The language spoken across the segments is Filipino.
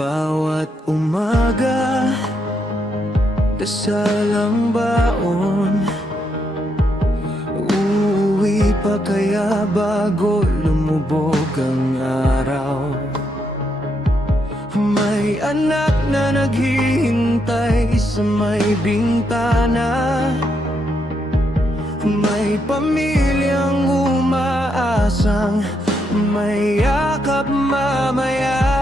Bawat umaga, dasal ang baon. Uuwi pa kaya bago lumubog ang araw? May anak na naghihintay sa may bintana. May pamilyang umaasang may yakap mamaya.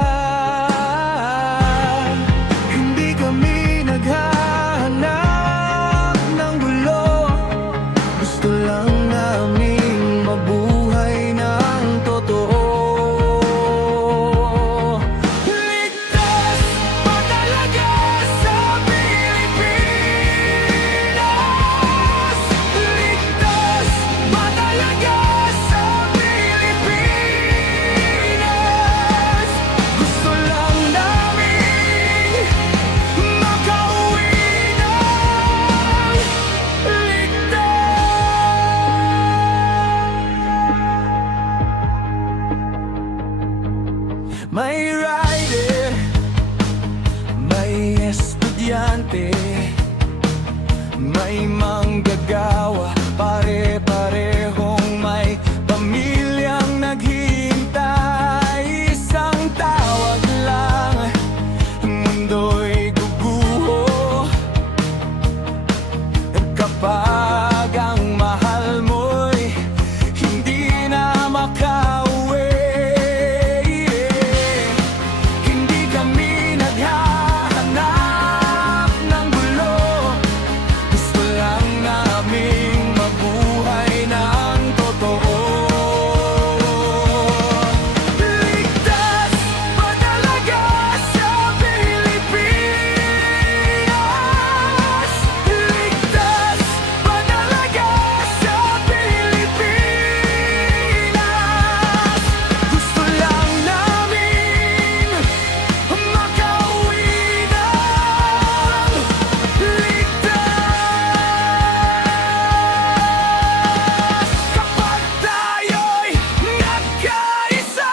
Hindi kami naghahanap ng gulo, gusto lang naming mabuhay ng totoo. Ligtas ba talaga sa Pilipinas? Ligtas ba talaga sa Pilipinas? Gusto lang namin makauwi ng ligtas. May rider, may estudyante, may manggagawa, pare-parehong may pamilyang naghihintay. Isang tawag lang, mundo'y guguho. Kapag ang mahal mo'y hindi na makauwi. Hindi kami naghahanap ng gulo, gusto lang naming mabuhay ng totoo. Ligtas ba talaga sa Pilipinas? Ligtas ba talaga sa Pilipinas? Gusto lang namin makauwi ng ligtas. Kapag tayo'y nagkaisa,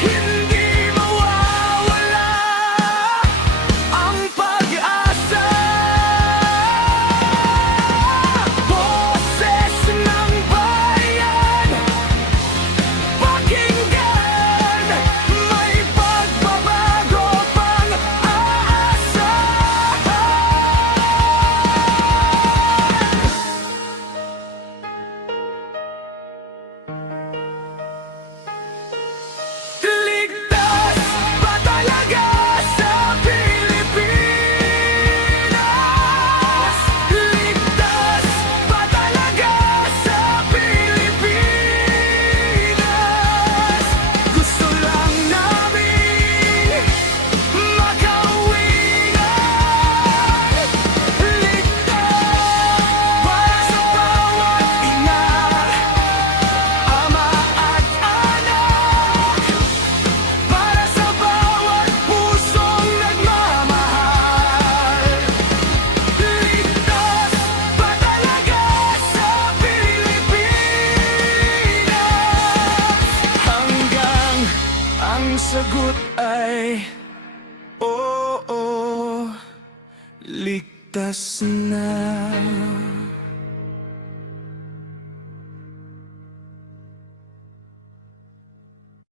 hindi mawawala ang pag-asa. Boses ng bayan, pakinggan, may pagbabago pang aasahan. Ligtas ba talaga sa Pilipinas? Ligtas ba talaga sa Pilipinas? Gusto lang namin makauwi ng ligtas. Para sa bawat ina, ama at anak, para sa bawat pusong nagmamahal. Ligtas ba talaga sa Pilipinas? Hanggang ang sagot ay oo, ligtas na.